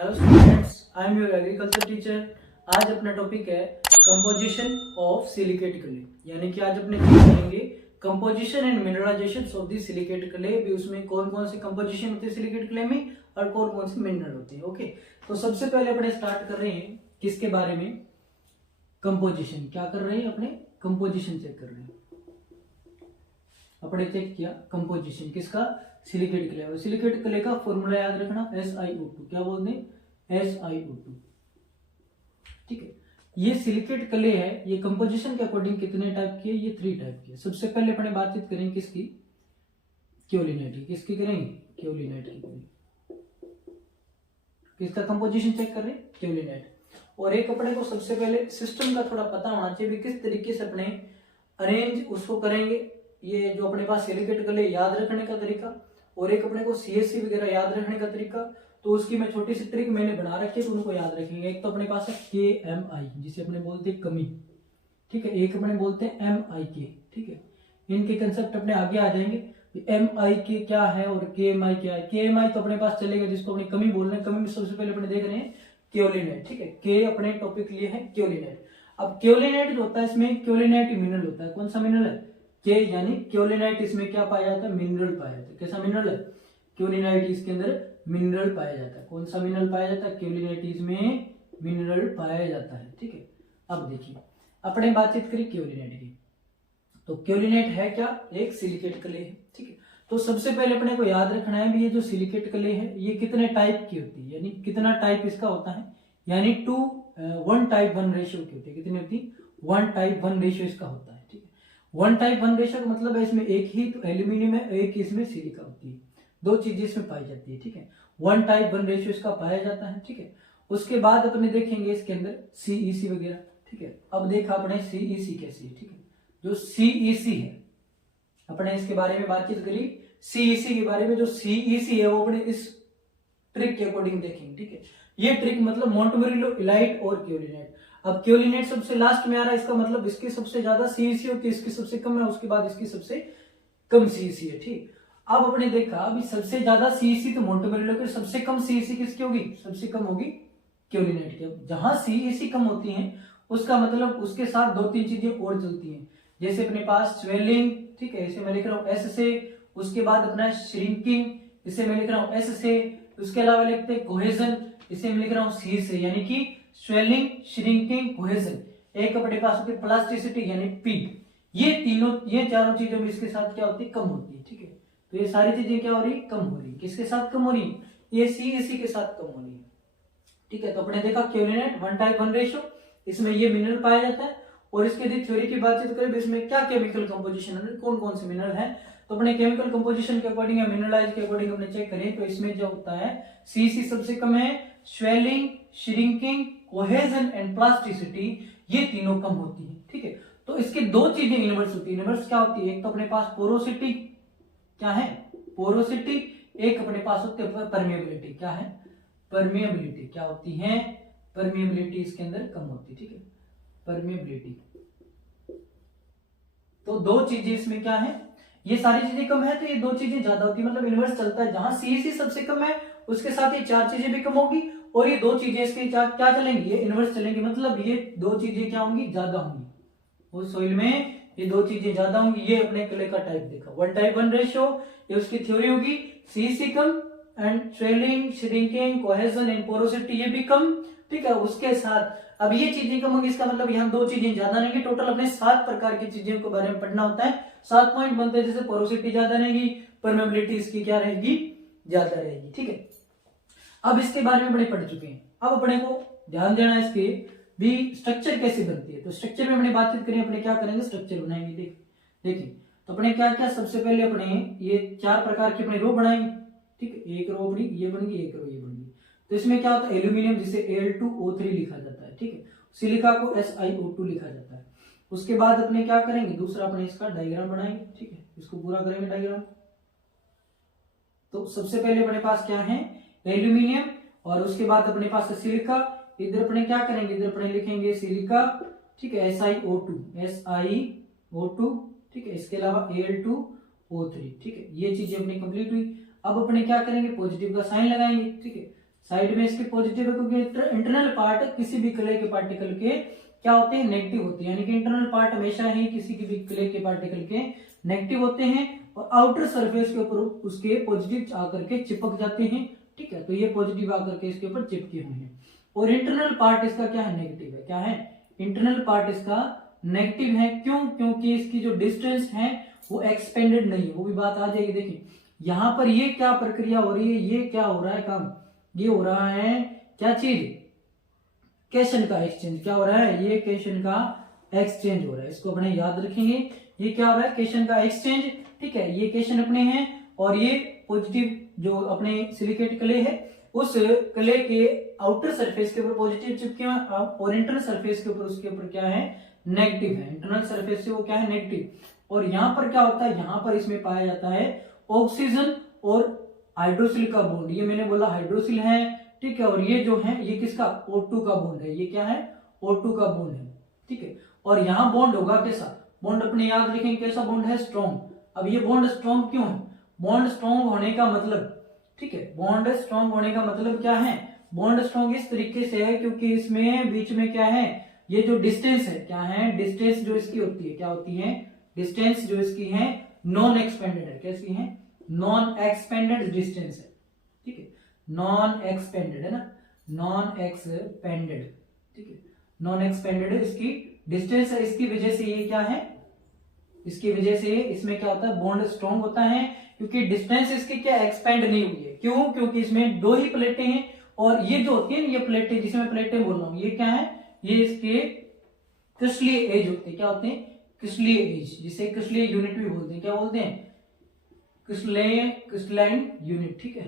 Hello students, I am your agriculture teacher. आज अपना topic है कंपोजिशन ऑफ सिलिकेट क्ले, यानी कि आज अपने करेंगे composition and mineralisation of the silicate clay. भी उसमें कौन कौन से कंपोजिशन होते हैं सिलिकेट क्ले में और कौन कौन से मिनरल होते हैं। ओके, तो सबसे पहले अपने स्टार्ट कर रहे हैं किसके बारे में, कंपोजिशन। क्या कर रहे हैं अपने, कंपोजिशन चेक कर रहे हैं। अपने चेक किया कंपोजिशन किसका, सिलिकेट क्ले। और सिलिकेट क्ले का फॉर्मूला याद रखना SiO2। क्या बोलते हैं, SiO2। ठीक है, ये सिलिकेट क्ले है। ये कंपोजिशन के अकॉर्डिंग कितने टाइप की है, ये 3 टाइप की है। सबसे पहले अपने बातचीत करेंगे किसकी, क्योलिनाइट की। किसकी करेंगे, क्योलिनाइट की करेंगे। किसका कंपोजिशन चेक कर रहे हैं, क्योलिनाइट। और एक अपने को सबसे पहले सिस्टम का थोड़ा पता होना चाहिए, किस तरीके से अपने अरेंज उसको करेंगे। ये जो अपने पास सिलिकेट क्ले याद रखने का तरीका, और एक अपने को CSC वगैरह याद रखने का तरीका, तो उसकी मैं छोटी सी ट्रिक मैंने बना रखी है, तो उनको याद रखेंगे। एक तो अपने पास है KMI, जिसे अपने बोलते हैं कमी। ठीक है, एक अपने बोलते हैं MIK। ठीक है, इनके कंसेप्ट अपने आगे आ जाएंगे। MIK क्या है और KMI क्या है। KMI तो अपने पास चलेगा, जिसको अपने कमी बोल रहे हैं। कमी में सबसे पहले अपने देख रहे हैं क्योलिनाइट। ठीक है, के अपने टॉपिक लिए है क्योलिनाइट। अब क्योलिनाइट जो होता है, इसमें क्योलिनाइट मिनरल होता है। कौन सा मिनरल है, के, यानी क्योलिनाइट। इसमें क्या पाया जाता है, मिनरल पाया जाता है। कैसा मिनरल है, क्योलिनाइट। इसके अंदर मिनरल पाया जाता है। कौन सा मिनरल पाया जाता है, क्योलिनाइट में मिनरल पाया जाता है। ठीक है, अब देखिए अपने बातचीत करें क्योलिनाइट की। तो क्योलिनाइट है क्या, एक सिलिकेट क्ले है। ठीक है, तो सबसे पहले अपने को याद रखना है भी ये जो सिलिकेट क्ले है ये कितने टाइप की होती है, यानी कितना टाइप इसका होता है, यानी 1:1 रेशियो की होती है। कितनी होती है, 1:1 रेशियो इसका होता है। ठीक है, 1:1 रेशियो का मतलब है इसमें एक ही तो एल्यूमिनियम है, एक इसमें सिलिका होती है। 2 चीजें इसमें पाई जाती है। ठीक है, 1:1 रेशियो इसका पाया जाता है। ठीक है, उसके बाद अपने देखेंगे इसके अंदर CEC वगैरह। ठीक है, अब देखा अपने CEC कैसी है। ठीक है, जो CEC है अपने इसके बारे में बातचीत करी। CEC के बारे में जो CEC है वो अपने इस ट्रिक के अकॉर्डिंग देखेंगे। ठीक है, ये ट्रिक मतलब मोंटमोरिलो, इलाइट और क्योलिनाइट। अब क्योलिनाइट सबसे लास्ट में आ रहा है, इसका मतलब इसकी सबसे ज्यादा CEC होती है, इसकी सबसे कम है, उसके बाद इसकी सबसे कम CEC है। ठीक, अब अपने देखा अभी सबसे ज्यादा CEC तो मोंटमोरिलो की, सबसे कम CEC किसकी होगी, सबसे कम होगी क्योलिनाइट की। जहां CEC कम होती है उसका मतलब उसके साथ 2-3 चीजें और चलती हैं। जैसे अपने पास स्वेलिंग, ठीक है, इसे मैं लिख रहा हूं S से। उसके बाद अपना श्रिंकिंग, इसे मैं लिख रहा हूं S से। उसके अलावा लिखते हैं कोहेजन, इसे मैं लिख रहा हूं C से, यानी कि स्वेलिंग, श्रिंकिंग, कोहेजन। एक अपने पास होती है प्लास्टिसिटी, यानी P। ये चारों चीजों में इसके साथ क्या होती है, कम होती है। ठीक है, तो ये सारी चीजें क्या हो रही, कम हो रही। किसके साथ कम हो रही, ये CEC के साथ कम हो रही है। ठीक है, तो अपने देखा क्योलिनाइट 1:1 रेशियो, इसमें ये मिनरल पाया जाता है। और इसके यदि थ्योरी की बातचीत करें इसमें क्या केमिकल कंपोजिशन है, कौन कौन से मिनरल है, तो अपने केमिकल कंपोजिशन के अकॉर्डिंग या मिनरलाइज के अकॉर्डिंग अपने चेक करें तो इसमें जो होता है CEC सबसे कम है, swelling, shrinking, cohesion and plasticity ये तीनों कम होती है। ठीक है, तो इसके 2 चीजें इनवर्स होती है। इनवर्स क्या होती है, एक तो अपने पास पोरोसिटी, क्या है पोरोसिटी, एक अपने पास होती है परमेबिलिटी। क्या है, परमेबिलिटी क्या होती है, परमेबिलिटी इसके अंदर कम होती है। ठीक है, परमेबिलिटी। तो 2 चीजें इसमें क्या है, ये सारी चीजें कम है तो ये 2 चीजें ज्यादा होती है, मतलब इनवर्स चलता है। जहां CEC सबसे कम है उसके साथ ये 4 चीजें भी कम होगी, और ये 2 चीजें इसके क्या चलेंगी, ये इनवर्स चलेंगी, मतलब ये 2 चीजें क्या होंगी, ज्यादा होंगी। उस सॉइल में ये 2 चीजें ज्यादा होंगी। ये अपने क्ले का टाइप देखा 1:1 रेशियो, ये उसकी थ्योरी होगी। CEC come and swelling, shrinking, cohesion and porosity ये भी कम। ठीक है, उसके साथ अब ये चीजें कम होंगी, इसका मतलब यहाँ 2 चीजें ज्यादा रहेंगी। टोटल अपने 7 प्रकार की चीजों के बारे में पढ़ना होता है। 7 पॉइंट बनते हैं, जैसे पोरोसिटी ज्यादा रहेगी, परमेबिलिटी इसकी क्या रहेगी, ज्यादा रहेगी। ठीक है, अब इसके बारे में बड़े पढ़ चुके हैं। अब अपने को ध्यान देना है इसके भी स्ट्रक्चर कैसे बनती है। तो स्ट्रक्चर में अपने बातचीत करें, अपने क्या करेंगे, स्ट्रक्चर बनाएंगे। देखिए तो अपने क्या क्या, सबसे पहले अपने ये 4 प्रकार की अपने रो बनाएंगे। ठीक है, एक रो अपनी ये बन गई, एक रो ये बन गई। तो इसमें क्या होता है, एल्यूमिनियम जिसे Al2O3 लिखा जाता है। ठीक है, सिलिका को SiO2 लिखा जाता है। उसके बाद अपने क्या करेंगे, दूसरा अपने इसका डायग्राम बनाएंगे। ठीक है, इसको पूरा करेंगे डायग्राम। तो सबसे पहले अपने पास क्या है, एल्यूमिनियम, और उसके बाद अपने पास है सिलिका। इधर अपने क्या करेंगे, इधर अपने लिखेंगे सिलिका। ठीक है, SiO2। ठीक है, इसके अलावा Al2O3। ठीक है, ये चीजें अपनी कंप्लीट हुई। अब अपने क्या करेंगे, पॉजिटिव का साइन लगाएंगे। ठीक है, साइड में इसके पॉजिटिव है क्योंकि इंटरनल पार्ट किसी भी क्ले के पार्टिकल के क्या होते हैं, नेगेटिव होते हैं, यानी कि इंटरनल पार्ट हमेशा ही किसी की भी क्ले के पार्टिकल के नेगेटिव होते हैं और आउटर सरफेस के ऊपर उसके पॉजिटिव आकर के चिपक जाते हैं। ठीक है, तो ये पॉजिटिव आकर के इसके ऊपर चिपके हुए हैं और इंटरनल पार्ट इसका क्या है, नेगेटिव है। क्या है, इंटरनल पार्ट इसका नेगेटिव है। क्यों? क्योंकि इसकी जो डिस्टेंस है वो एक्सपेंडेड नहीं है, वो भी बात आ जाएगी। देखिए यहां पर ये क्या प्रक्रिया हो रही है, ये क्या हो रहा है काम, ये हो रहा है क्या चीज, केशन का एक्सचेंज। क्या हो रहा है, ये केशन का एक्सचेंज हो रहा है, इसको अपने याद रखेंगे। ये क्या हो रहा है, केशन का एक्सचेंज। ठीक है, ये केशन अपने हैं और ये पॉजिटिव जो अपने सिलिकेट क्ले है उस क्ले के आउटर सरफेस के ऊपर पॉजिटिव चिपके हैं और इंटरनल सरफेस के ऊपर उसके ऊपर क्या है, नेगेटिव है। इंटरनल सरफेस से वो क्या है, नेगेटिव। और यहाँ पर क्या होता है, यहाँ पर इसमें पाया जाता है ऑक्सीजन और हाइड्रोसिल का बॉन्ड। ये मैंने बोला हाइड्रोसिल है, ठीक है, और ये जो है ये किसका, O2 का बॉन्ड है। ये क्या है, O2 का बॉन्ड है। ठीक है, और यहाँ बॉन्ड होगा कैसा, बॉन्ड अपने याद रखेंगे कैसा बॉन्ड है, स्ट्रॉन्ग। अब ये बॉन्ड स्ट्रॉन्ग क्यों है, बॉन्ड स्ट्रॉन्ग होने का मतलब, ठीक है, बॉन्ड स्ट्रॉन्ग होने का मतलब क्या है, बॉन्ड स्ट्रॉन्ग इस तरीके से है क्योंकि इसमें बीच में क्या है, ये जो डिस्टेंस है, क्या है, डिस्टेंस जो इसकी होती है, क्या होती है, डिस्टेंस जो इसकी है नॉन एक्सपेंडेड है। कैसी है, नॉन एक्सपेंडेड डिस्टेंस है। ठीक है, नॉन एक्सपेंडेड है ना, नॉन एक्सपेंडेड। ठीक है, नॉन एक्सपेंडेड इसकी डिस्टेंस है, इसकी वजह से ये क्या है, इसकी वजह से इसमें क्या होता है, बॉन्ड स्ट्रॉन्ग होता है क्योंकि डिस्टेंस इसकी क्या एक्सपेंड नहीं हुई है। क्यों, क्योंकि इसमें दो ही प्लेटें हैं और ये जो होती है ना, ये प्लेटें जिसे मैं प्लेटें बोल रहा हूं, ये क्या है, ये इसके क्रिस्टलीय एज होते हैं। क्या होते हैं, क्रिस्टलीय एज, जिसे क्रिस्टलीय यूनिट भी बोलते हैं। क्या बोलते हैं, क्रिस्टलाइन यूनिट। ठीक है,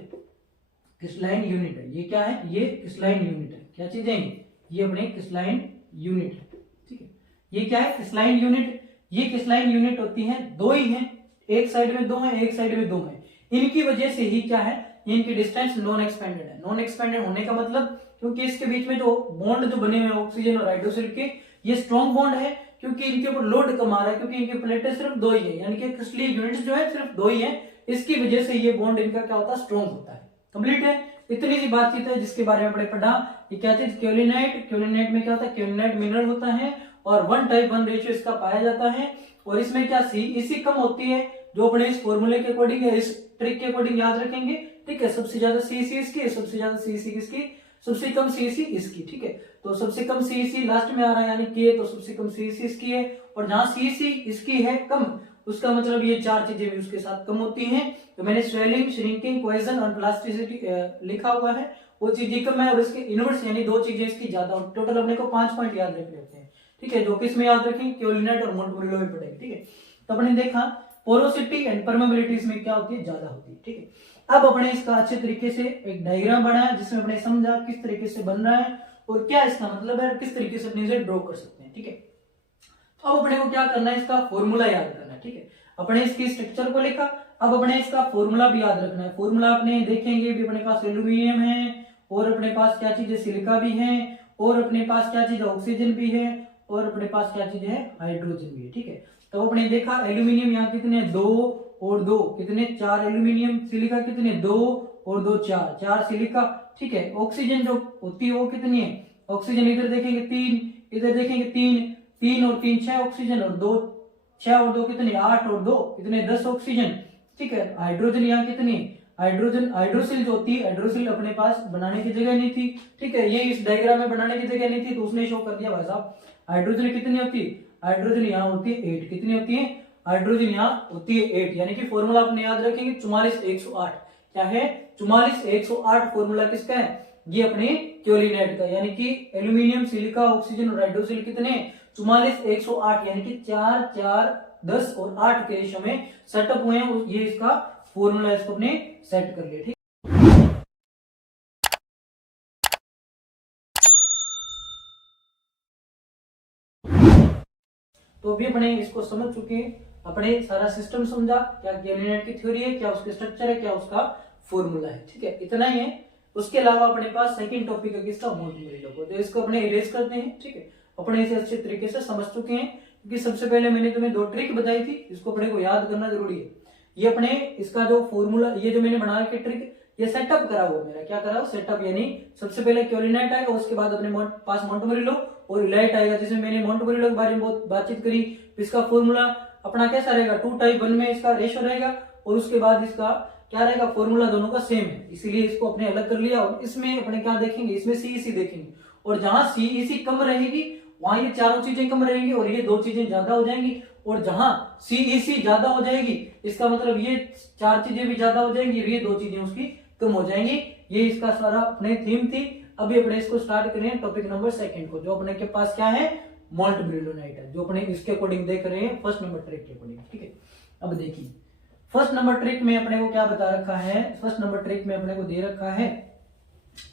क्रिस्टलाइन यूनिट है, ये क्या है, ये क्रिस्टलाइन यूनिट है। क्या चीजें, ये अपने क्रिस्टलाइन यूनिट है। ठीक है, ये क्या है, क्रिस्टलाइन यूनिट। ये क्रिस्टलाइन यूनिट होती है, दो ही हैं, एक साइड में दो है, एक साइड में दो है। इनकी वजह से ही क्या है, इनकी डिस्टेंस नॉन एक्सपेंडेड है। नॉन एक्सपेंडेड होने का मतलब क्योंकि इसके बीच में जो बॉन्ड जो बने हुए हैं ऑक्सीजन और हाइड्रोसिल के, ये स्ट्रॉन्ग बॉन्ड है क्योंकि इनके ऊपर लोड कम आ रहा है, क्योंकि इनके प्लेटें सिर्फ दो ही है, यानी कि क्रिस्टलीय यूनिट्स जो है सिर्फ दो ही है। इसकी वजह से ये बॉन्ड इनका क्या होता है, स्ट्रॉन्ग होता है। कंप्लीट है, इतनी सी बातचीत है जिसके बारे में आपने पढ़ा। ये क्या चीज, क्योलिनाइट। क्योलिनाइट में क्या होता है, क्योलिनाइट मिनरल होता है और 1:1 रेशियो इसका पाया जाता है और इसमें क्या सी कम होती है, जो अपने इस फॉर्मूले के अकॉर्डिंग या इस ट्रिक के अकॉर्डिंग याद रखेंगे। ठीक है, सबसे ज्यादा सी इसकी, सबसे ज्यादा सी किसकी, सबसे कम सी इसकी। ठीक है, तो सबसे कम सी लास्ट में आ रहा है यानी के, तो सबसे कम सी इसकी है और जहां सी इसकी है कम, उसका मतलब ये चार चीजें भी उसके साथ कम होती हैं। तो मैंने स्वेलिंग, श्रिंकिंग, कोहेजन और प्लास्टिसिटी लिखा हुआ है, वो चीजें कम है और इसके इनवर्स यानी दो चीजें इसकी ज्यादा। टोटल अपने को 5 पॉइंट याद रखने होते हैं। ठीक है, जो किस में याद रखें, क्योलिनाइट और मोंटमोरिलो में पढ़ेंगे। ठीक है, तो अपने देखा पोरोसिटी एंड परमेबिलिटी इसमें क्या होती है, ज्यादा होती है। ठीक है, अब अपने इसका अच्छे तरीके से एक डायग्राम बनाया जिसमें अपने समझा किस तरीके से बन रहा है और क्या इसका मतलब है, किस तरीके से अपने इसे ड्रॉ कर सकते हैं। ठीक है, तो अब अपने को क्या करना है, इसका फॉर्मूला याद करना है। ठीक है, अपने इसकी स्ट्रक्चर को लिखा, अब अपने इसका फॉर्मूला भी याद रखना है। फॉर्मूला अपने देखेंगे भी, अपने पास एल्यूमिनियम है और अपने पास क्या चीज है, सिलिका भी है और अपने पास क्या चीज है, ऑक्सीजन भी है और अपने पास क्या चीज है, हाइड्रोजन भी है। ठीक है, तो अपने देखा एल्यूमिनियम यहाँ कितने, 2 और 2 कितने, 4 एल्यूमिनियम, सिलिका कितने, 2 और 2 4 सिलिका। ठीक है, ऑक्सीजन जो होती है वो कितनी है, ऑक्सीजन इधर देखेंगे 3, इधर देखेंगे 3 और 3 6 ऑक्सीजन और 2 6 और 2 कितने, 8 और 2 कितने, 10 ऑक्सीजन। ठीक है, हाइड्रोजन यहाँ कितनी, हाइड्रोजन हाइड्रोसिल जो होती है, हाइड्रोसिल अपने पास बनाने की जगह नहीं थी। ठीक है, ये इस डायग्राम में बनाने की जगह नहीं थी तो उसने शो कर दिया भाई साहब। हाइड्रोजन कितनी होती है, हाइड्रोजन यहाँ होती है 8, कितनी होती है, हाइड्रोजन यहाँ होती है 8, यानी कि फॉर्मूला अपने याद रखेंगे 44108। क्या है, 44108 फॉर्मूला किसका है, ये अपने क्योलिनाइट का, यानी कि एल्यूमिनियम, सिलिका, ऑक्सीजन और हाइड्रोसिल कितने, 44108, यानी कि 4 4 10 और 8 के रेशो में सेटअप हुए हैं। ये इसका फॉर्मूला, इसको अपने सेट कर लिया। ठीक, तो अभी अपने इसको समझ चुके हैं, अपने सारा सिस्टम समझा, क्या क्योलिनाइट की थ्योरी है, क्या उसके स्ट्रक्चर है, क्या उसका फॉर्मूला है। ठीक है, इतना ही है। उसके अलावा अपने पास सेकंड टॉपिक है किसका, मोंटमोरिलो को, तो इसको अपने इरेज करते हैं। ठीक है, अपने इसे अच्छे तरीके से समझ चुके हैं क्योंकि सबसे पहले मैंने तुम्हें 2 ट्रिक बताई थी, इसको अपने को याद करना जरूरी है। ये अपने इसका जो फॉर्मूला, ये जो मैंने बना के ट्रिक, ये सेटअप करा हुआ मेरा, क्या करा हुआ सेटअप, यानी सबसे पहले क्योलिनाइट आएगा, उसके बाद अपने पास मोंटेमोरिलो और इलाइट आएगा, जिसमें मैंने मोंटेमोरिलो के बारे में बहुत बातचीत करी। इसका फॉर्मूला अपना कैसा रहेगा, 2:1 में इसका रेशियो रहेगा, और उसके बाद इसका क्या रहेगा, फॉर्मूला दोनों का सेम है, इसीलिए इसको अपने अलग कर लिया। और इसमें अपने क्या देखेंगे, इसमें सीईसी देखेंगे, और जहां सीईसी कम रहेगी वहां ये चारों चीजें कम रहेंगी और ये 2 चीजें ज्यादा हो जाएंगी, और जहां सीईसी ज्यादा हो जाएगी इसका मतलब ये 4 चीजें भी ज्यादा हो जाएंगी और ये 2 चीजें उसकी कम हो जाएंगी। ये इसका सारा अपने थीम थी। अभी अपने इसको स्टार्ट करें टॉपिक नंबर 2 को, जो अपने के पास क्या है, मोंटेमोरिलोनाइट है, जो अपने इसके अकॉर्डिंग देख रहे हैं, फर्स्ट नंबर ट्रिक के अकॉर्डिंग। ठीक है, अब देखिए फर्स्ट नंबर ट्रिक में अपने को क्या बता रखा है, फर्स्ट नंबर ट्रिक में अपने को दे रखा है,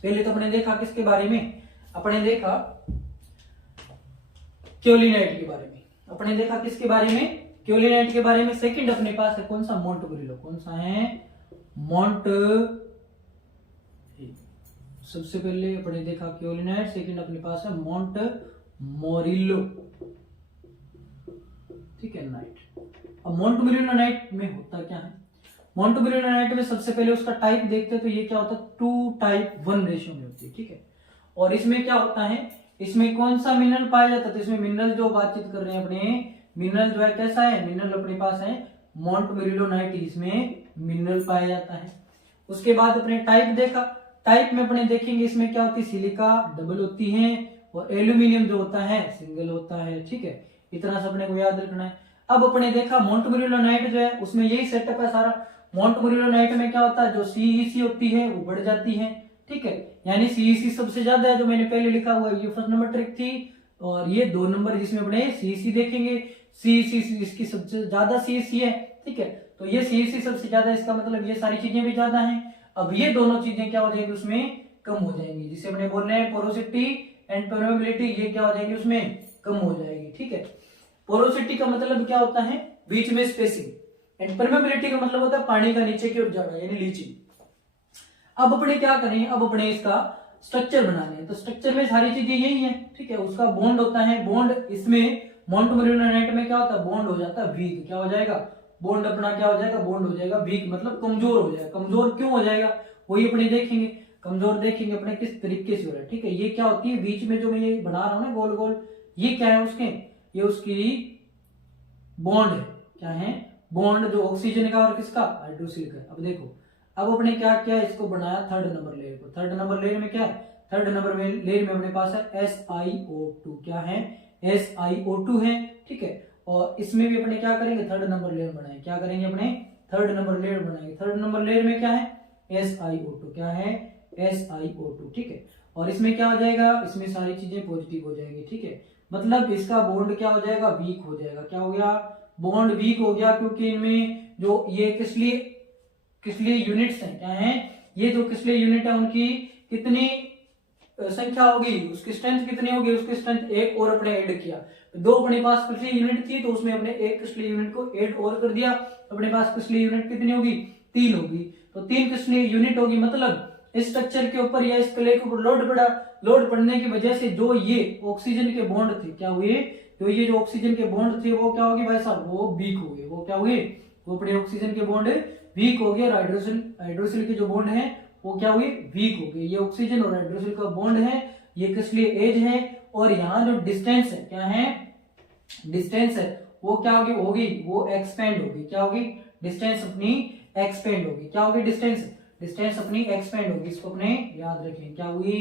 पहले तो अपने देखा किसके बारे में, अपने देखा क्योलिनाइट के बारे में, अपने देखा किसके बारे में, क्योलिनाइट के बारे में। सेकंड अपने पास है कौन सा, मोंटेमोरिलो, कौन सा है, सबसे पहले अपने देखा क्योलिनाइट, सेकंड अपने पास है मोंटेमोरिलो, ठीक है नाइट। अब मोंटेमोरिलोनाइट में होता क्या है, मोंटेमोरिलोनाइट में सबसे पहले उसका टाइप देखते हैं, तो ये क्या होता है, 2:1 रेशियो में होती है। ठीक है, और इसमें क्या होता है, इसमें कौन सा मिनरल पाया जाता है, तो इसमें मिनरल जो बातचीत कर रहे हैं अपने, मिनरल जो है कैसा है, मिनरल अपने पास है मोंटेमोरिलोनाइट, इसमें मिनरल पाया जाता है। उसके बाद अपने टाइप देखा, टाइप में अपने देखेंगे इसमें क्या होती है, सिलिका डबल होती है और एल्यूमिनियम जो होता है सिंगल होता है। ठीक है, इतना सब अपने को याद रखना है। अब अपने देखा मोंटेमोरिलोनाइट जो है उसमें यही सेटअप है सारा। मोंटेमोरिलोनाइट में क्या होता है, जो सीईसी होती है वो बढ़ जाती है। ठीक है, यानी सीईसी सबसे ज्यादा है, जो मैंने पहले लिखा हुआ है, ये फर्स्ट नंबर ट्रिक थी। और ये 2 नंबर जिसमें अपने सीईसी देखेंगे, सीईसी इसकी सबसे ज्यादा सीईसी है। ठीक है, तो ये सीईसी सबसे ज्यादा, इसका मतलब ये सारी चीजें भी ज्यादा हैं। अब ये दोनों चीजें क्या हो जाएंगी, उसमें कम हो जाएंगी, जिसे अपने बोल रहे हैं पोरोसिटी एंड परमेबिलिटी, ये क्या हो जाएंगी, उसमें कम हो जाएगी। ठीक है, पोरोसिटी का मतलब क्या होता है, बीच में स्पेसिंग, एंड परमेबिलिटी का मतलब होता है पानी का नीचे की ओर जाना, यानी लीचिंग। अब अपने क्या करें, अब अपने इसका स्ट्रक्चर बनाने हैं, तो स्ट्रक्चर में सारी चीजें यही है। ठीक है, उसका बॉन्ड होता है, बॉन्ड इसमें मोंटेमोरिलोनाइट में क्या होता है, बॉन्ड हो जाता है वीक, क्या हो जाएगा, बॉन्ड अपना क्या हो जाएगा, बॉन्ड हो जाएगा वीक, मतलब कमजोर हो जाएगा। कमजोर क्यों हो जाएगा वही अपने देखेंगे, कमजोर देखेंगे अपने किस तरीके से हो रहा है। ठीक है, ये क्या होती है, बीच में जो मैं ये बना रहा हूं ना गोल गोल, ये क्या है उसके, ये उसकी बॉन्ड है, क्या है, बॉन्ड जो ऑक्सीजन का और किसका, हाइड्रोक्सिल का। अब देखो, अब अपने क्या किया, इसको बनाया 3rd नंबर लेयर को। 3rd नंबर लेयर में क्या है, 3rd नंबर लेयर में अपने पास है SiO2, क्या है, SiO2 है। ठीक है, और इसमें भी अपने क्या करेंगे, 3rd नंबर लेयर बनाएंगे, क्या करेंगे अपने 3rd नंबर लेयर बनाएंगे। 3rd नंबर लेयर में क्या है, SiO2, क्या है, SiO2। ठीक है, और इसमें क्या हो जाएगा, इसमें सारी चीजें पॉजिटिव हो जाएंगी। ठीक है, मतलब इसका बॉन्ड क्या हो जाएगा, वीक हो जाएगा। क्या हो गया, बॉन्ड वीक हो गया, क्योंकि इनमें जो ये किस लिए यूनिट्स हैं, क्या है, ये जो किस लिए यूनिट है उनकी कितनी संख्या होगी, उसकी स्ट्रेंथ कितनी होगी, उसकी स्ट्रेंथ 1 और अपने ऐड किया। 2 अपने पास क्रिस्टलीय यूनिट थी, तो उसमें अपने 1 क्रिस्टलीय यूनिट को ऐड और कर दिया, अपने पास क्रिस्टलीय यूनिट कितनी होगी, 3 होगी। तो 3 क्रिस्टलीय यूनिट होगी, मतलब इस स्ट्रक्चर के ऊपर या इस क्ले के ऊपर लोड पड़ा, लोड पड़ने की वजह से जो ये ऑक्सीजन के बॉन्ड थे, क्या हुए, तो ये जो ऑक्सीजन के बॉन्ड थे वो क्या होगी भाई साहब, वो वीक हो गए। वो क्या हुए, वो अपने ऑक्सीजन के बॉन्ड वीक हो गए, और हाइड्रोक्सिल के जो बॉन्ड है वो क्या हुए, वीक हो गए। ये ऑक्सीजन और हाइड्रोक्सिल का बॉन्ड है, ये किस लिए एज है, और यहाँ जो डिस्टेंस है, क्या है, डिस्टेंस है, वो क्या होगी, वो एक्सपेंड होगी। क्या होगी, डिस्टेंस अपनी एक्सपेंड होगी। क्या होगी, डिस्टेंस अपनी एक्सपेंड होगी। इसको अपने याद रखें, क्या हुई,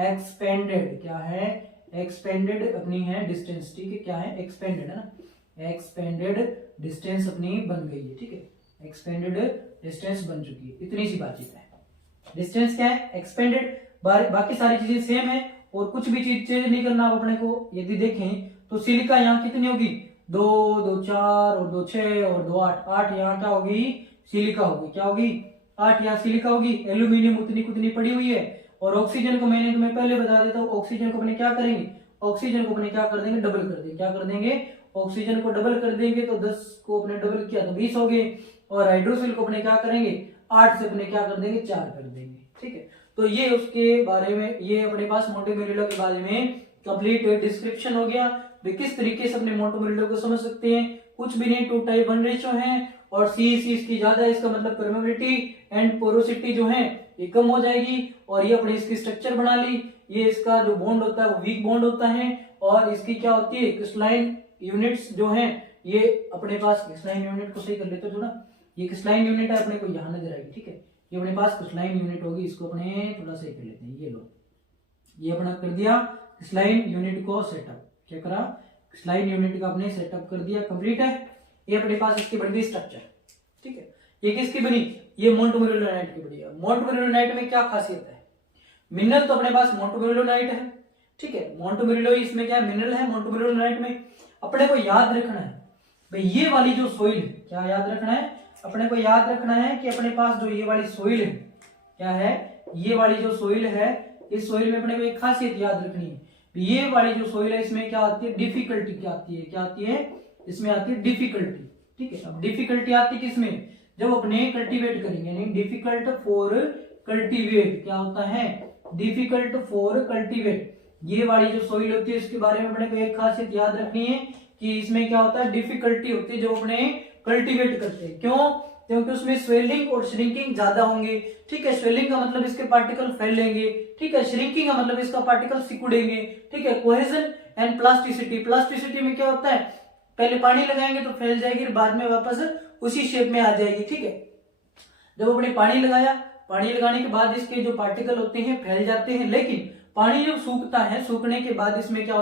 एक्सपेंडेड। क्या है, एक्सपेंडेड अपनी है डिस्टेंस। ठीक है, क्या है, एक्सपेंडेड है ना, एक्सपेंडेड डिस्टेंस अपनी बन गई है। ठीक है, एक्सपेंडेड डिस्टेंस बन चुकी है, इतनी सी बातचीत है। डिस्टेंस क्या है, एक्सपेंडेड, बाकी सारी चीजें सेम है, और कुछ भी चीज चेंज नहीं करना अपने को। यदि देखें तो सिलिका यहाँ कितनी होगी, 2, 2, 4 और 2, 6 और 2, 8, 8 यहाँ क्या होगी, सिलिका होगी। क्या होगी, 8 यहाँ सिलिका होगी। एल्यूमिनियम उतनी कुतनी पड़ी हुई है। और ऑक्सीजन को मैंने तुम्हें पहले बता देता हूँ, ऑक्सीजन को अपने क्या करेंगे, ऑक्सीजन को अपने क्या कर देंगे, डबल कर देंगे। क्या कर देंगे, ऑक्सीजन को डबल कर देंगे, तो 10 को अपने डबल किया तो 20 हो गए। और हाइड्रोक्सिल को अपने क्या करेंगे, 8 से अपने क्या कर देंगे, 4 कर देंगे। ठीक है, तो ये उसके बारे में, ये अपने पास मोंटेमोरिलो के बारे में कंप्लीट डिस्क्रिप्शन हो गया। वे किस तरीके से अपने मोंटेमोरिलो को समझ सकते हैं, कुछ भी नहीं, 2:1 रेशियो है, और सीईसी इसकी ज्यादा है, इसका मतलब परमेबिलिटी एंड पोरोसिटी जो है ये कम हो जाएगी और ये अपने इसकी स्ट्रक्चर बना ली। ये इसका जो बॉन्ड होता है वो वीक बॉन्ड होता है और इसकी क्या होती है क्रिस्टलाइन यूनिट्स जो हैं ये अपने पास, क्रिस्टलाइन यूनिट को सही कर लेते हो थोड़ा, ये क्रिस्टलाइन यूनिट है अपने को यहाँ नजर आएगी, ठीक है, ये अपने पास क्रिस्टलाइन यूनिट होगी, इसको अपने थोड़ा सही कर लेते हैं। ये लो, ये अपना कर दिया क्रिस्टलाइन यूनिट को सेटअप, क्या करा, क्रिस्टलाइन यूनिट का अपने सेटअप कर दिया, कंप्लीट है। ये अपने पास इसकी बन गई स्ट्रक्चर, ठीक है। ये किसकी बनी, ये मोंटमोरिलोनाइट की बनी है। मोंटमोरिलोनाइट में क्या खासियत है, मिनरल तो अपने पास मोंटमोरिलोनाइट है, ठीक है, मोंटमोरिलो इसमें क्या मिनरल है मोंटमोरिलोनाइट में। अपने को याद रखना है भाई ये वाली जो सोइल है, क्या याद रखना है, अपने को याद रखना है कि अपने पास जो ये वाली सोइल है, क्या है, ये वाली जो सोइल है, इस सोइल में अपने को एक खासियत याद रखनी है, ये वाली जो सोइल है इसमें क्या आती है, डिफिकल्टी क्या आती है, क्या आती है, इसमें आती है डिफिकल्टी, ठीक है। अब डिफिकल्टी आती है किसमें, जब अपने कल्टीवेट करेंगे, यानी डिफिकल्ट फॉर कल्टीवेट, क्या होता है, डिफिकल्ट फॉर कल्टीवेट, ये वाली जो सोइल होती है इसके बारे में अपने को एक खासियत याद रखनी है कि इसमें क्या होता है, डिफिकल्टी होती है जो अपने कल्टीवेट करते हैं। क्यों, क्योंकि उसमें स्वेलिंग और श्रिंकिंग ज्यादा होंगे, ठीक है। स्वेलिंग का मतलब इसके पार्टिकल फैलेंगे, ठीक है। श्रिंकिंग का मतलब इसका पार्टिकल सिकुड़ेंगे, ठीक है। कोहेजन एंड प्लास्टिसिटी, प्लास्टिसिटी में क्या होता है, पहले पानी लगाएंगे तो फैल जाएगी, बाद में वापस उसी शेप में आ जाएगी, ठीक है। जब अपने पानी लगाया, पानी लगाने के बाद इसके जो पार्टिकल होते हैं फैल जाते हैं, लेकिन पानी जब सूखता है, सूखने के बाद इसमें क्या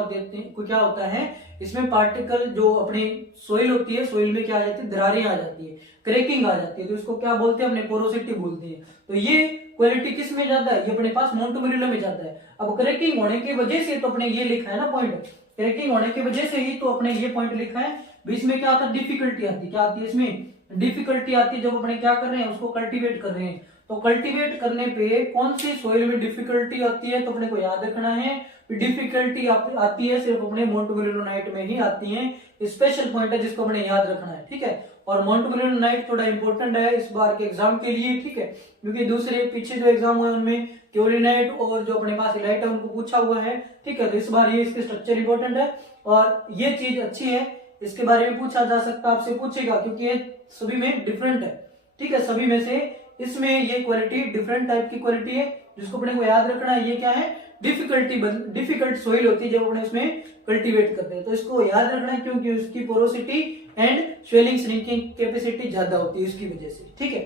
होता है, इसमें पार्टिकल जो अपनी सोइल होती है, सोइल में क्या आ जाती है, दरारें आ जाती है, क्रैकिंग आ जाती है, तो इसको क्या बोलते हैं, अपने पोरोसिटी बोलते हैं। तो ये क्वालिटी किस में ज्यादा है, ये अपने पास मोंटमोरिलो में ज्यादा है। अब क्रैकिंग होने की वजह से तो अपने ये लिखा है ना पॉइंट, क्रैकिंग होने की वजह से ही तो अपने ये पॉइंट लिखा है। बीच में क्या आता है, डिफिकल्टी आती है, क्या आती है, इसमें डिफिकल्टी आती है जब अपने क्या कर रहे हैं, उसको कल्टीवेट कर रहे हैं। तो कल्टीवेट करने पे कौन सी सोइल में डिफिकल्टी आती है, तो अपने को याद रखना है डिफिकल्टी आती है सिर्फ अपने मोंटमोरिलोनाइट में ही आती है। स्पेशल पॉइंट है जिसको अपने याद रखना है, ठीक है। और मोंटमोरिलोनाइट थोड़ा इंपॉर्टेंट है इस बार के एग्जाम के लिए, ठीक है, क्योंकि दूसरे पीछे जो एग्जाम हुए उनमें क्योलिनाइट और जो अपने पास इलाइट है उनको पूछा हुआ है, ठीक है। तो इस बार ये इसके स्ट्रक्चर इंपॉर्टेंट है और ये चीज अच्छी है, इसके बारे में पूछा जा सकता है, आपसे पूछेगा, क्योंकि ये सभी में डिफरेंट है, ठीक है। सभी में से इसमें ये क्वालिटी डिफरेंट टाइप की क्वालिटी है जिसको अपने को याद रखना है। ये क्या है, डिफिकल्ट सोइल होती है जब अपने इसमें कल्टीवेट करते हैं, तो इसको याद रखना है क्योंकि उसकी porosity and swelling shrinking capacity ज्यादा होती है इसकी वजह से, ठीक है।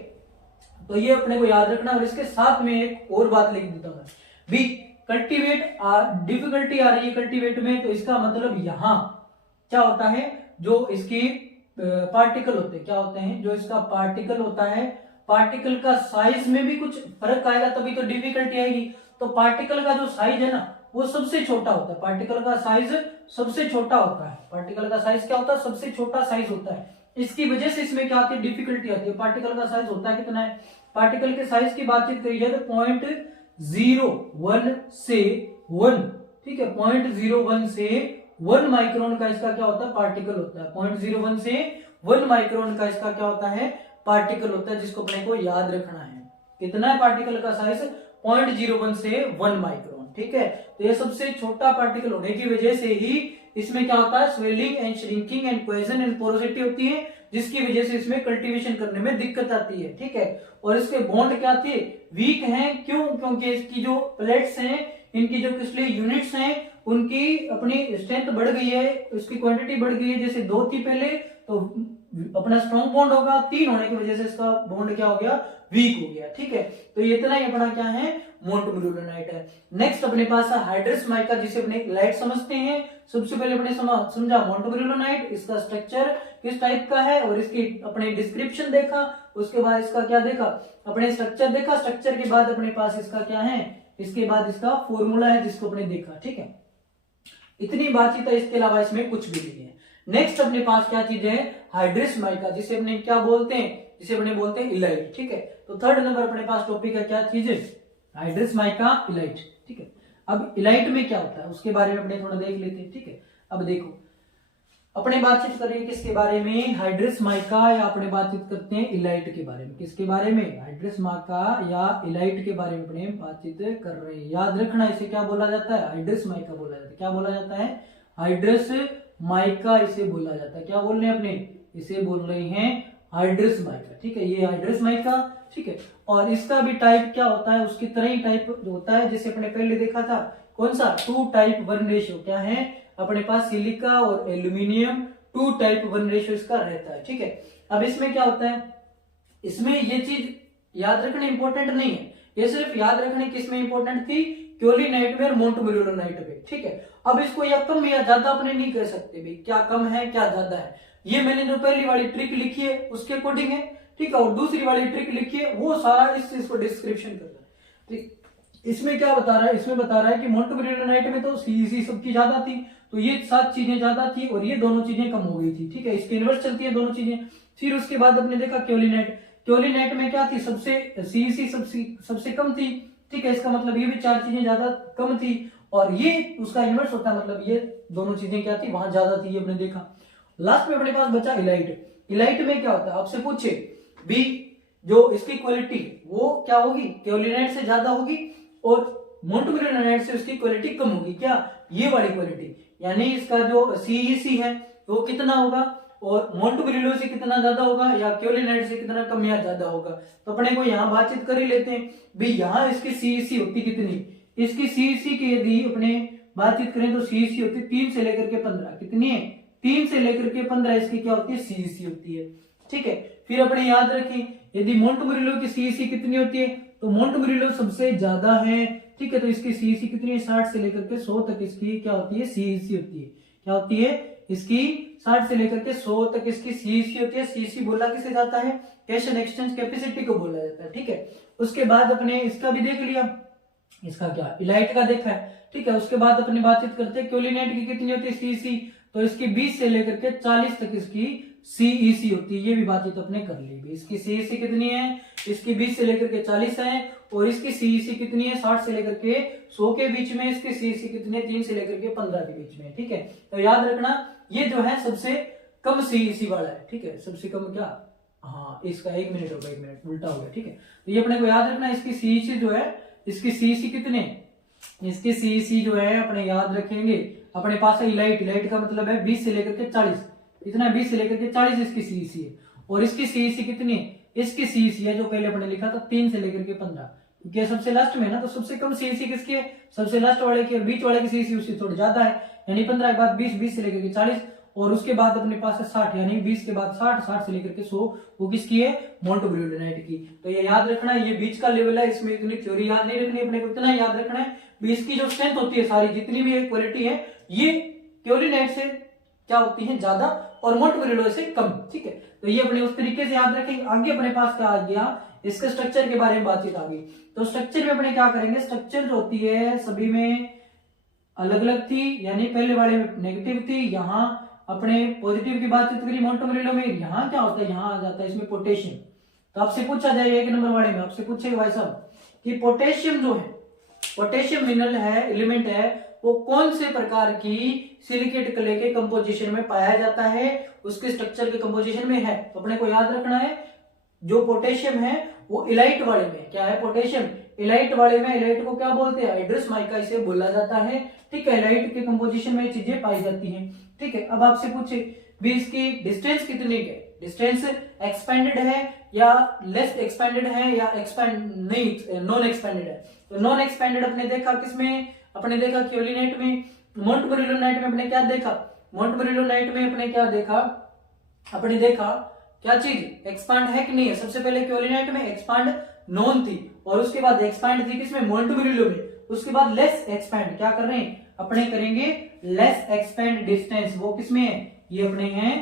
तो ये अपने को याद रखना। और इसके साथ में एक और बात लिख देता हूं भी, कल्टीवेट डिफिकल्टी आ रही है कल्टीवेट में, तो इसका मतलब यहां क्या होता है, जो इसकी पार्टिकल होते हैं, क्या होते हैं, जो इसका पार्टिकल होता है, पार्टिकल का साइज में भी कुछ फर्क आएगा तभी तो डिफिकल्टी आएगी। तो पार्टिकल का जो साइज है ना वो सबसे छोटा होता है, पार्टिकल का साइज सबसे छोटा होता है, पार्टिकल का साइज क्या होता है, सबसे छोटा साइज होता है। इसकी वजह से इसमें क्या आती है, डिफिकल्टी आती है। पार्टिकल का साइज होता है कितना है, पार्टिकल के साइज की बातचीत करी जाए तो 0.01 से 1, ठीक है, 0.01 से 1 माइक्रोन का इसका क्या होता है, पार्टिकल होता है। 0.01 से 1 माइक्रोन का इसका क्या होता है, पार्टिकल होता है, जिसको अपने को याद रखना है। कितना है पार्टिकल का साइज, 0.01 से 1 माइक्रोन, ठीक है। तो ये सबसे छोटा पार्टिकल होने की वजह से ही इसमें क्या होता है, swelling and shrinking and cohesion and porosity होती है, जिसकी वजह से इसमें कल्टीवेशन करने में दिक्कत आती है, ठीक है। और इसके बॉन्ड क्या थे, वीक हैं, क्यों, क्योंकि इसकी जो प्लेट्स हैं, इनकी जो क्रिस्टलीय यूनिट्स हैं, उनकी अपनी स्ट्रेंथ बढ़ गई है, उसकी क्वांटिटी बढ़ गई है। जैसे 2 थी पहले तो अपना स्ट्रॉन्ग बॉन्ड होगा, 3 होने की वजह से इसका बॉन्ड क्या हो गया, वीक हो गया, ठीक है। तो इतना ही अपना क्या है, मोंटमोरिलोनाइट है। नेक्स्ट अपने पास है हाइड्रस माइका, जिसे अपने लाइट समझते हैं। सबसे पहले अपने समझा मोंटमोरिलोनाइट, इसका स्ट्रक्चर किस टाइप का है और इसकी अपने डिस्क्रिप्शन देखा। उसके बाद इसका क्या देखा, अपने स्ट्रक्चर देखा। स्ट्रक्चर के बाद अपने पास इसका क्या है, इसके बाद इसका फॉर्मूला है जिसको अपने देखा, ठीक है। इतनी बातचीत है, इसके अलावा इसमें कुछ भी नहीं है। नेक्स्ट अपने पास क्या चीज है, हाइड्रस माइका, जिसे अपने क्या बोलते हैं, जिसे अपने बोलते हैं इलाइट, ठीक है। तो थर्ड नंबर अपने पास टॉपिक है, क्या चीज है, हाइड्रस माइका इलाइट, ठीक है। अब इलाइट में क्या होता है उसके बारे में अपने थोड़ा देख लेते हैं, ठीक है। अब देखो अपने बातचीत करेंगे किसके बारे में, हाइड्रस माइका, या अपने बातचीत करते हैं इलाइट के बारे में। किसके बारे में, हाइड्रस माइका या इलाइट के बारे में अपने बातचीत कर रहे हैं। याद रखना इसे क्या बोला जाता है, हाइड्रस माइका बोला जाता है। क्या बोला जाता है, हाइड्रस माइका इसे बोला जाता है। क्या बोल रहे हैं अपने, इसे बोल रहे हैं हाइड्रस माइका, ठीक है। ये हाइड्रस माइका ठीक है। और इसका भी टाइप क्या होता है, उसकी तरह ही टाइप होता है जैसे अपने पहले देखा था, कौन सा 2:1 रेशियो, क्या है अपने पास सिलिका और एल्यूमिनियम 2:1 रेशियो इसका रहता है, ठीक है। अब इसमें क्या होता है, इसमें ये चीज याद रखना इंपॉर्टेंट नहीं है, ये सिर्फ याद रखने किसमें इंपॉर्टेंट थी, क्योलिनाइट में और मोंटमोरिलोनाइट में, ठीक है। अब इसको या कम या ज्यादा अपने नहीं कह सकते भाई, क्या कम है क्या ज्यादा है, ये मैंने जो पहली वाली ट्रिक लिखी है उसके अकॉर्डिंग है, ठीक है। और दूसरी वाली ट्रिक लिखी है वो सारा इस चीज को डिस्क्रिप्शन कर रहा है, ठीक। इसमें क्या बता रहा है, इसमें बता रहा है कि मोंटमोरिलोनाइट में तो सीईसी सबकी ज्यादा थी, तो ये 7 चीजें ज्यादा थी और ये दोनों चीजें कम हो गई थी, ठीक है। इसके इनवर्स चलती है दोनों चीजें। फिर उसके बाद अपने देखा क्योलिनाइट, क्योलिनाइट में क्या थी, सबसे सीईसी सबसे कम थी, ठीक है। इसका मतलब ये भी 4 चीजें ज्यादा कम थी, और ये उसका इनवर्स होता है, मतलब ये दोनों चीजें क्या थी, वहां ज्यादा थी, ये अपने देखा। लास्ट में अपने पास बचा इलाइट। इलाइट में क्या होता है, आपसे पूछे भी जो इसकी क्वालिटी वो क्या होगी, क्योलिनाइट से ज्यादा होगी और मोंटमोरिलोनाइट से उसकी क्वालिटी कम होगी, क्या ये वाली क्वालिटी, यानी इसका जो सीईसी है वो कितना होगा और मोंटमोरिलो से कितना ज्यादा होगा या क्योलिनाइट से कितना कम या ज्यादा होगा। तो अपने को यहाँ बातचीत कर ही लेते हैं भाई, यहाँ इसकी सीईसी होती कितनी, इसकी सीईसी की यदि अपने बातचीत करें तो सीईसी होती है 3 से लेकर के 15, कितनी है 3 से लेकर के 15 इसकी क्या होती है, सीईसी होती है, ठीक है। फिर अपने याद रखें यदि मोंटमोरिलो की सीईसी कितनी होती है, तो मोंटमोरिलो सबसे ज्यादा है, ठीक है। तो इसकी सीईसी कितनी है, 60 से लेकर के 100 तक इसकी क्या होती है, सीईसी होती है, क्या होती है इसकी 60 से लेकर के 100 तक इसकी सीईसी होती है। सीईसी बोला किसे जाता है, कैशन एक्सचेंज कैपेसिटी को बोला जाता है, ठीक है। उसके बाद अपने इसका भी देख लिया, इसका क्या इलाइट का देखा है, ठीक है। उसके बाद अपनी बातचीत करते हैं क्योलिनाइट की कितनी होती है सीईसी, तो इसकी 20 से लेकर के 40 तक इसकी सीईसी होती है, ये भी बातचीत अपने कर ली। इसकी सीईसी कितनी है, इसकी 20 से लेकर के 40 है, और इसकी सीईसी कितनी है 60 से लेकर के 100 के बीच में, इसकी सीईसी कितनी है 3 से लेकर के 15 के बीच में, ठीक है। तो याद रखना ये जो है सबसे कम सीईसी वाला है, ठीक है। सबसे कम क्या, हाँ इसका 1 मिनट होगा, 1 मिनट उल्टा हो गया, ठीक है। तो ये अपने को याद रखना, इसकी सीईसी जो है, इसकी सीईसी कितने, इसकी सीईसी जो है अपने याद रखेंगे, अपने पास है इलाइट, इलाइट का मतलब है 20 से लेकर के 40, इतना 20 से लेकर के 40 इसकी सीईसी है। और इसकी सीईसी कितनी है, इसकी सीईसी है जो पहले अपने लिखा था 3 से लेकर के 15, क्योंकि सबसे लास्ट में ना, तो सबसे कम सीईसी किसकी है, सबसे लास्ट वाले की, और बीच वाले की सीईसी उससे थोड़ी ज्यादा है, यानी 15 के बाद 20, 20 से लेकर के 40, और उसके बाद अपने पास है 60, यानी 20 के बाद 60, 60 से लेकर के 100, वो किसकी है, मोंटमोरिलोनाइट की। तो ये याद रखना है, ये बीच का लेवल है, इसमें इतनी थ्योरी याद नहीं रखनी, अपने को इतना याद रखना है इसकी जो स्ट्रेंथ होती है सारी जितनी भी क्वालिटी है, ये क्योलिनाइट से क्या होती है ज्यादा और मोंटमोरिलो से कम, ठीक है। तो ये अपने उस तरीके से याद रखेंगे। आगे अपने पास क्या आ गया, इसके स्ट्रक्चर के बारे में बातचीत आ गई। तो स्ट्रक्चर में अपने क्या करेंगे, स्ट्रक्चर जो होती है सभी में अलग अलग थी, यानी पहले वाले में नेगेटिव थी, यहाँ अपने पॉजिटिव की बातचीत करी मोंटमोरिलो में, यहाँ क्या होता है, यहाँ आ जाता है इसमें पोटेशियम। तो आपसे पूछा जाए 1 नंबर वाले में, आपसे पूछेगा भाई साहब कि पोटेशियम जो है, पोटेशियम मिनरल है, एलिमेंट है, वो कौन से प्रकार की सिलिकेट क्ले के कंपोजिशन में पाया जाता है, उसके स्ट्रक्चर के कंपोजिशन में है। तो अपने को याद रखना है जो पोटेशियम है वो इलाइट वाले में, क्या है पोटेशियम इलाइट वाले में, इलाइट को क्या बोलते हैं, हाइड्रस माइका इसे बोला जाता है, ठीक है। इलाइट के कंपोजिशन में चीजें पाई जाती हैं, ठीक है। अब आपसे पूछे भी इसकी डिस्टेंस कितनी है, डिस्टेंस एक्सपेंडेड है या लेस एक्सपेंडेड है या एक्सपेंड नहीं, नॉन एक्सपेंडेड है। तो नॉन एक्सपेंडेड अपने देखा किसमें, अपने देखा क्योलिनाइट में। मोंटमोरिलोनाइट में अपने क्या देखा, मोंटमोरिलोनाइट में अपने क्या देखा, अपने देखा क्या चीज एक्सपांड है कि नहीं है। सबसे पहले क्योलिनाइट में एक्सपांड नॉन थी, और उसके बाद एक्सपांड थी किसमें, मोंटमोरिलो में। उसके बाद लेस एक्सपेंड क्या कर रहे हैं, अपने करेंगे लेस एक्सपेंड डिस्टेंस, वो किसमें है, ये अपने हैं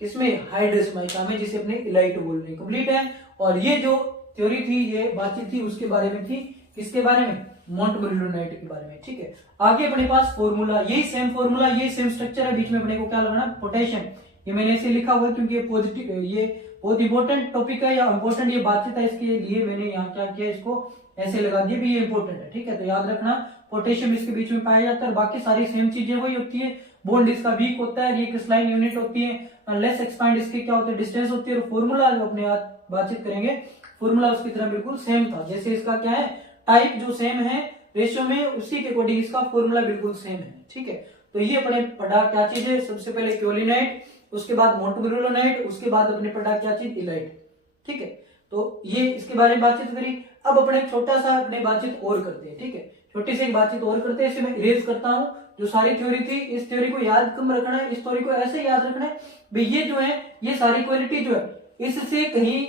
किसमें, हाइड्रस माइका में, जिसे अपने इलाइट बोल रहे हैं। कंप्लीट है। और ये जो थ्योरी थी, ये बातचीत थी उसके बारे में थी, किसके बारे में, मोंटमोरिलोनाइट के बारे में, ठीक है। आगे अपने पास फॉर्मूला, यही सेम फॉर्मूला, यही सेम स्ट्रक्चर है, बीच में अपने को क्या लगाना, पोटेशियम। ये मैंने ऐसे लिखा हुआ है क्योंकि ये पॉजिटिव, ये बहुत इंपॉर्टेंट टॉपिक है या इंपॉर्टेंट ये बातचीत है, इसके लिए मैंने यहाँ क्या किया, इसको ऐसे लगा दिया भी ये इंपॉर्टेंट है, ठीक है। तो याद रखना पोटेशियम इसके बीच में पाया जाता है, और बाकी सारी सेम चीजें वही होती है। बॉन्ड इसका वीक होता है, ये क्रिस्टलाइन यूनिट होती है, लेस एक्सपांड इसके क्या होते हैं, डिस्टेंस होती है। और फॉर्मूला अपने बातचीत करेंगे, फॉर्मूला उसकी तरह बिल्कुल सेम था, जैसे इसका क्या है, टाइप जो सेम है रेशियो में, उसी के अकॉर्डिंग इसका फॉर्मूला बिल्कुल सेम है, ठीक है। तो ये अपने पढ़ा क्या चीज है, सबसे पहले क्योलिनाइट, उसके बाद मोंटमोरिलोनाइट, उसके बाद अपने पढ़ा क्या चीज, इलाइट, ठीक है। तो ये इसके बारे में बातचीत करी। अब अपने छोटा सा अपने बातचीत और करते हैं, ठीक है, छोटी सी एक बातचीत और करते हैं। इसे मैं इरेज करता हूँ। जो सारी थ्योरी थी, इस थ्योरी को याद कम रखना है, इस थ्योरी को ऐसे याद रखना है भाई, ये जो है ये सारी क्वालिटी जो है इससे कहीं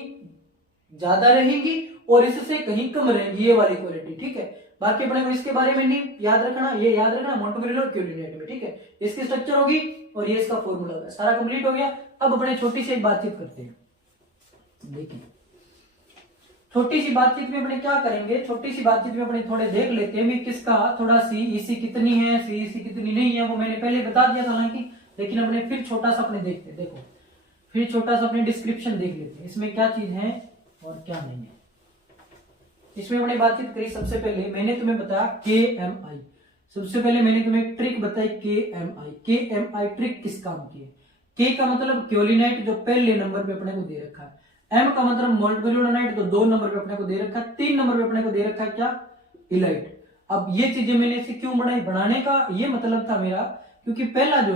ज्यादा रहेंगी और इससे कहीं कम रहेंगी, ये वाली क्वालिटी, ठीक है। बाकी अपने को इसके बारे में नहीं याद रखना, ये याद रखना मोंटगोमेरी और क्यूलिनेट में, ठीक है। इसकी स्ट्रक्चर होगी और ये इसका फॉर्मूला होगा। सारा कंप्लीट हो गया। अब अपने छोटी सी एक बातचीत करते हैं। देखिए छोटी सी बातचीत में अपने क्या करेंगे, छोटी सी बातचीत में अपने थोड़े देख लेते हैं किसका थोड़ा सीईसी कितनी है, सीईसी कितनी नहीं है, वो मैंने पहले बता दिया था हालांकि, लेकिन अपने फिर छोटा सा अपने देखते हैं। देखो फिर छोटा सा अपने डिस्क्रिप्शन देख लेते हैं, इसमें क्या चीज है और क्या नहीं है। इसमें अपने बातचीत करी। सबसे पहले मैंने तुम्हें बताया KMI, सबसे पहले मैंने तुम्हें ट्रिक बताई KMI ट्रिक किस काम की है। K का मतलब क्योलिनाइट जो पहले नंबर पे अपने को दे रखा है, M का मतलब मोल्टोमेरिलोनाइट जो 2 नंबर पे अपने को दे रखा है, 3 नंबर पे अपने को दे रखा है क्या, इलाइट। अब ये चीजें मैंने इसे क्यों बनाई, बनाने का ये मतलब था मेरा, क्योंकि पहला जो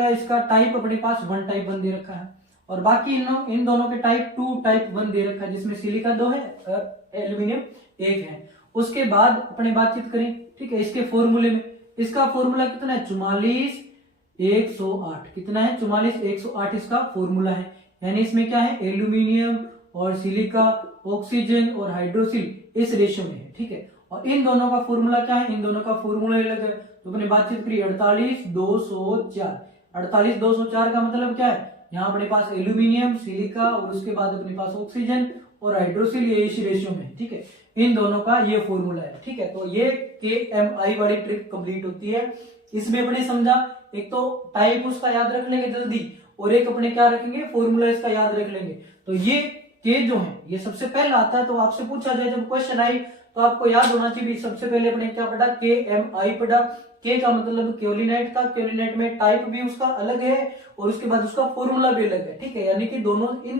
है इसका टाइप अपने पास 1 टाइप 1 दे रखा है और बाकी इन दोनों के टाइप 2 टाइप 1 दे रखा है, जिसमें सिलिका 2 है और एल्यूमिनियम 1 है। उसके बाद अपने बातचीत करें, ठीक है, इसके फॉर्मूले में, इसका फॉर्मूला कितना है 44,108, कितना है 44,108 इसका फॉर्मूला है। यानी इसमें क्या है एल्यूमिनियम और सिलिका, ऑक्सीजन और हाइड्रोक्सिल इस रेशियो में है, ठीक है। और इन दोनों का फॉर्मूला क्या है, इन दोनों का फॉर्मूला अलग है। तो अपने बातचीत करिए 48,204, 48,204 का मतलब क्या है, यहाँ अपने पास एल्यूमिनियम, सिलिका और उसके बाद अपने पास ऑक्सीजन और हाइड्रोक्सिल, ये इस रेशियो में है, ठीक है। इन दोनों का ये फॉर्मूला है, ठीक है। तो ये KMI वाली ट्रिक कंप्लीट होती है। इसमें अपने समझा, एक तो टाइप उसका याद रख लेंगे जल्दी और एक अपने क्या रखेंगे फॉर्मूला इसका याद रख लेंगे। तो ये K जो है ये सबसे पहला आता है। तो आपसे पूछा जाए जब क्वेश्चन आई तो आपको याद होना चाहिए सबसे पहले अपने क्या पढ़ा, KMI पढ़ा। K का मतलब क्योलिनाइट था, क्योलिनाइट में टाइप भी उसका अलग है और उसके बाद उसका फॉर्मूला भी अलग है, ठीक है। यानी कि इन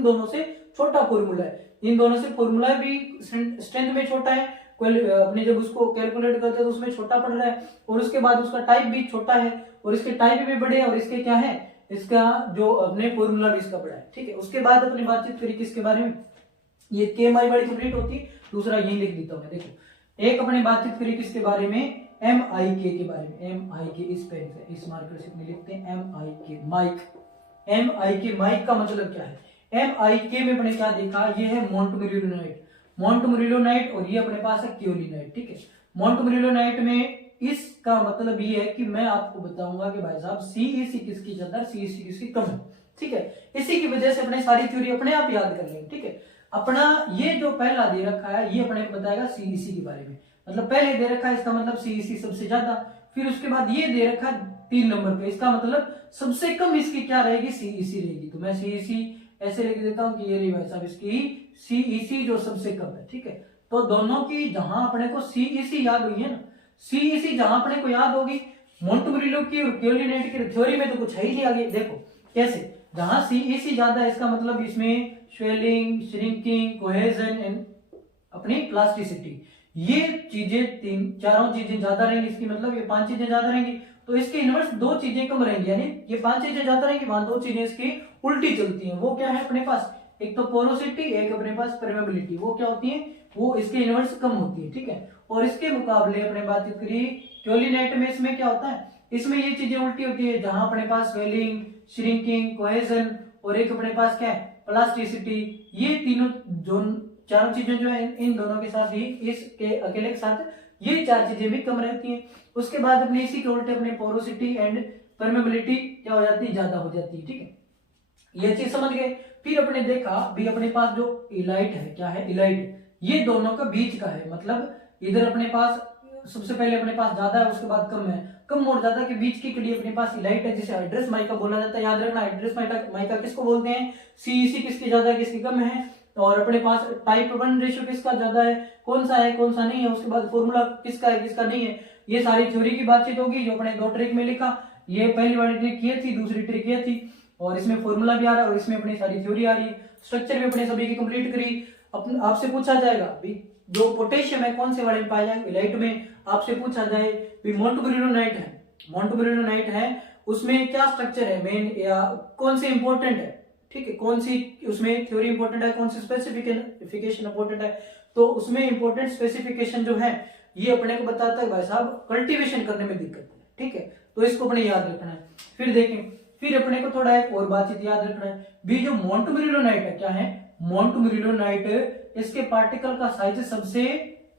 दोनों से छोटा फॉर्मूला है, इन दोनों से फॉर्मूला भी स्ट्रेंथ में छोटा है, अपने जब उसको कैलकुलेट करते हैं तो उसमें छोटा पड़ रहा है और उसके बाद उसका टाइप भी छोटा है और इसके टाइप भी बड़े हैं और इसके क्या है, इसका जो अपने फॉर्मूला भी इसका बड़ा है, ठीक है। उसके बाद अपनी बातचीत करी किसके बारे में, ये KMI वाली कंप्लीट होती है। दूसरा यही लिख देता हूं मैं, देखो एक अपने बातचीत करी किसके बारे में, MIK के बारे में। MIK इस पेन से इस मार्कर से लिखते हैं MIK माइक। MIK माइक का मतलब क्या है, MIK में अपने क्या देखा, ये है मोंटमोरिलोनाइट और ये अपने पास है क्योलिनाइट, ठीक है। मोंटमोरिलोनाइट में इसका मतलब ये है कि मैं आपको बताऊंगा कि भाई साहब CEC किसकी ज्यादा, CEC किसकी कम है, ठीक है। इसी की वजह से अपने सारी थ्योरी अपने आप याद कर लेंगे, ठीक है। अपना ये जो पहला दे रखा है ये अपने को बताएगा CEC के बारे में, मतलब पहले दे रखा है इसका मतलब CEC सबसे ज्यादा, फिर उसके बाद ये दे रखा है 3 नंबर पे, इसका मतलब सबसे कम इसकी क्या रहेगी, CEC रहेगी। तो मैं CEC ऐसे लिख देता हूं कि ये रही भाई साहब इसकी CEC जो सबसे कम है, ठीक है। तो दोनों की जहां अपने को CEC याद हुई है ना, CEC जहां अपने को याद होगी, मोंटमोरिलो की और क्योलिनाइट की थ्योरी में तो कुछ है ही नहीं आगे। देखो कैसे, जहां CEC ज्यादा है इसका मतलब इसमें स्वेलिंग, श्रिंकिंग, कोहेजन एंड अपनी प्लास्टिसिटी, ये चीजें चारों चीजें ज्यादा रहेंगी इसकी, मतलब ये 5 चीजें ज्यादा रहेंगी। तो इसके इनवर्स 2 चीजें कम रहेंगी, यानी ये 5 चीजें ज्यादा रहेंगी, वहां 2 चीजें इसकी उल्टी चलती हैं। वो क्या है अपने पास, एक तो पोरोसिटी, एक अपने पास परमेबिलिटी। वो क्या होती है, वो इसके इनवर्स कम होती है, ठीक है। और इसके मुकाबले अपने बातचीत करिए क्योलिनाइट में, इसमें क्या होता है, इसमें ये चीजें उल्टी होती है, जहां अपने पास स्वेलिंग, श्रिंकिंग, कोहेजन और एक अपने पास क्या है प्लास्टिसिटी, ये तीनों जो चारों चीजें जो है इन दोनों के साथ ही, इसके अकेले के साथ ये 4 चीजें भी कम रहती हैं। उसके बाद अपने इसी के उल्टे अपने पोरोसिटी एंड परमेबिलिटी क्या हो जाती है, ज्यादा हो जाती है, ठीक है। ये चीज समझ गए। फिर अपने देखा भी अपने पास जो इलाइट है, क्या है इलाइट, ये दोनों का बीच का है, मतलब इधर अपने पास सबसे पहले अपने पास ज्यादा है, उसके बाद कम है, कम और ज्यादा के बीच की कड़ी अपने पास इलाइट है, जिसे हाइड्रस माइका बोला जाता है। याद रखना हाइड्रस माइका किसको बोलते हैं, CEC किसकी ज्यादा है किसकी कम है, और अपने पास टाइप 1 रेशियो किसका ज्यादा है, कौन सा नहीं है, उसके बाद फॉर्मूला किसका है किसका नहीं है। ये सारी थ्योरी की बातचीत होगी जो अपने 2 ट्रिक में लिखा। ये पहली वाली ट्रिक ये थी, दूसरी ट्रिक ये थी, और इसमें फॉर्मूला भी आ रहा है और इसमें अपनी सारी थ्योरी आ रही है। स्ट्रक्चर भी अपने सभी की कंप्लीट करी। आपसे पूछा जाएगा भी जो पोटेशियम है कौन से वाले में पाया जाएगा, इलाइट में। आपसे पूछा जाए भी मोंटमोरिलोनाइट है, उसमें क्या स्ट्रक्चर है मेन, या कौन से इंपॉर्टेंट है, ठीक है, कौन सी उसमें थ्योरी इंपॉर्टेंट है, कौन सी स्पेसिफिकेशन इंपॉर्टेंट है, तो उसमें इंपॉर्टेंट स्पेसिफिकेशन जो है ये अपने को बताता है भाई साहब कल्टीवेशन करने में दिक्कत है, ठीक है, तो इसको अपने याद रखना है। फिर देखें, फिर अपने को थोड़ा एक और बातचीत याद रखना है भी, जो मोंटमोरिलोनाइट है, क्या है मोंटमोरिलोनाइट, इसके पार्टिकल का साइज सबसे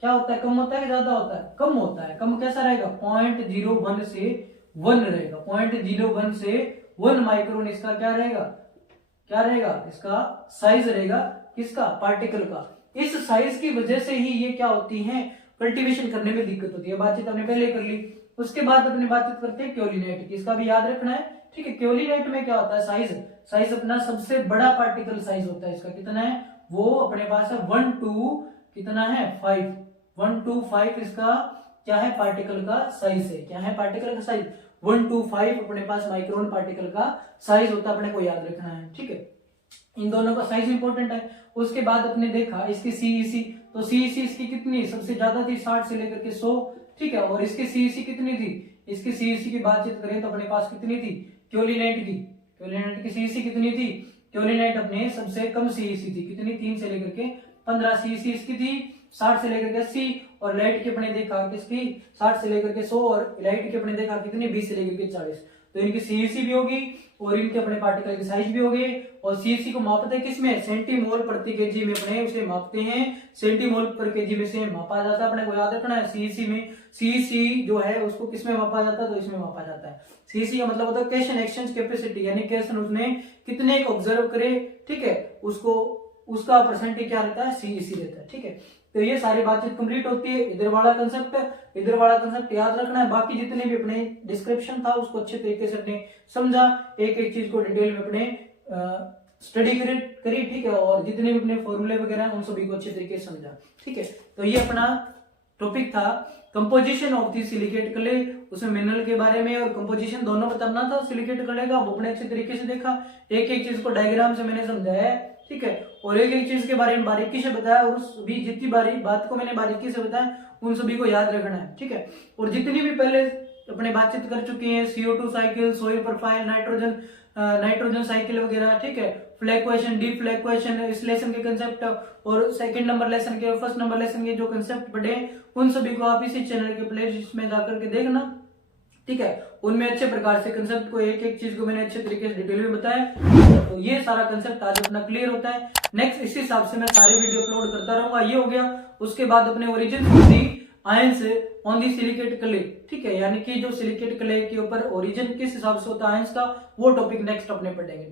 क्या होता है, कम होता है कि ज्यादा होता है, कम होता है। कम कैसा रहेगा, 0.01 से 1 रहेगा, 0.01 से 1 माइक्रोन इसका क्या रहेगा इसका साइज रहेगा, किसका, पार्टिकल का। इस साइज की वजह से ही ये क्या होती है, कल्टीवेशन करने में दिक्कत होती है। बातचीत हमने पहले कर ली। उसके बाद अपनी बातचीत करते हैं क्योलिनाइट की, इसका भी याद रखना है, ठीक है। क्योलिनाइट में क्या होता है, साइज अपना सबसे बड़ा पार्टिकल साइज होता है, इसका कितना है, वो अपने पास है 1 to कितना है 5, 1 to 5 इसका क्या है, पार्टिकल का साइज है। क्या है पार्टिकल का साइज, 1 to 5 अपने पास माइक्रोन पार्टिकल का साइज होता है, अपने को याद रखना है, ठीक है। इन दोनों का साइज इंपॉर्टेंट है। उसके बाद अपने देखा इसकी सीईसी, तो सीईसी इसकी कितनी सबसे ज्यादा थी, 60 से लेकर के 100, ठीक है। और इसकी सीईसी कितनी थी, इसकी सीईसी की बातचीत करें तो अपने पास कितनी थी, क्योलिनाइट की सीईसी कितनी थी, क्योलिनाइट अपने सबसे कम सीईसी थी, कितनी, 3 से लेकर के 15 सीईसी इसकी थी, 60 से लेकर के 80। और लाइट की अपने देखा किसकी, 60 से लेकर के 100, और लाइट की अपने देखा कितनी, 20 से लेकर के 40। तो इनकी सीईसी भी होगी और इनके अपने पार्टिकल की साइज भी होगी। और सीईसी को मापते हैं किसमें, सेंटीमोल प्रति केजी में अपने उसे मापते हैं, सेंटीमोल पर केजी में से मापा जाता है, अपने को याद रखना है। सीईसी में, सीईसी जो है उसको किसमें मापा जाता है, तो इसमें मापा जाता है। सीईसी का मतलब होता है कैशन एक्सचेंज कैपेसिटी, यानी कैशन उसने कितने को ऑब्जर्व करे, ठीक है, उसको उसका परसेंटेज क्या रहता है, सीईसी रहता है, ठीक है। तो ये सारी बातचीत कंप्लीट होती है। इधर वाला कंसेप्ट याद रखना है। बाकी जितने भी अपने डिस्क्रिप्शन था उसको अच्छे तरीके से अपने समझा, एक एक चीज को डिटेल में अपने स्टडी करी, ठीक है। और जितने भी अपने फॉर्मूले वगैरह हैं उन सभी को अच्छे तरीके से समझा, ठीक है। तो ये अपना टॉपिक था composition of the silicate clay, उसमें मिनरल के बारे में और कंपोजिशन दोनों बताना था सिलिकेट क्ले का, वो अपने अच्छे तरीके से देखा। एक एक चीज को डायग्राम से मैंने समझाया, ठीक है। और एक एक चीज के बारे में बारीकी से बताया, और उस भी जितनी बात को मैंने बारीकी से बताया उन सभी को याद रखना है, ठीक है। और जितनी भी पहले अपने बातचीत कर चुके हैं, CO2 cycle, soil profile, nitrogen cycle वगैरह, ठीक है, फ्लैक्वेशन, डीफ्लैक्वेशन, इस लेसन के कंसेप्ट, और सेकंड नंबर लेसन के, फर्स्ट नंबर लेसन के जो कंसेप्ट पढ़े उन सभी को आप इसी चैनल के प्लेलिस्ट में जाकर के देखना, ठीक है। उनमें अच्छे प्रकार से कंसेप्ट को, एक एक चीज को मैंने अच्छे तरीके से डिटेल में बताया। तो ये सारा कंसेप्ट आज अपना क्लियर होता है। नेक्स्ट इसी हिसाब से मैं सारे वीडियो अपलोड करता रहूंगा। ये हो गया। उसके बाद अपने origin of the ions on the silicate clay, ठीक है, यानी कि जो सिलिकेट क्ले के ऊपर ओरिजिन किस हिसाब से होता है आयंस का, वो टॉपिक नेक्स्ट अपने पढ़ेंगे।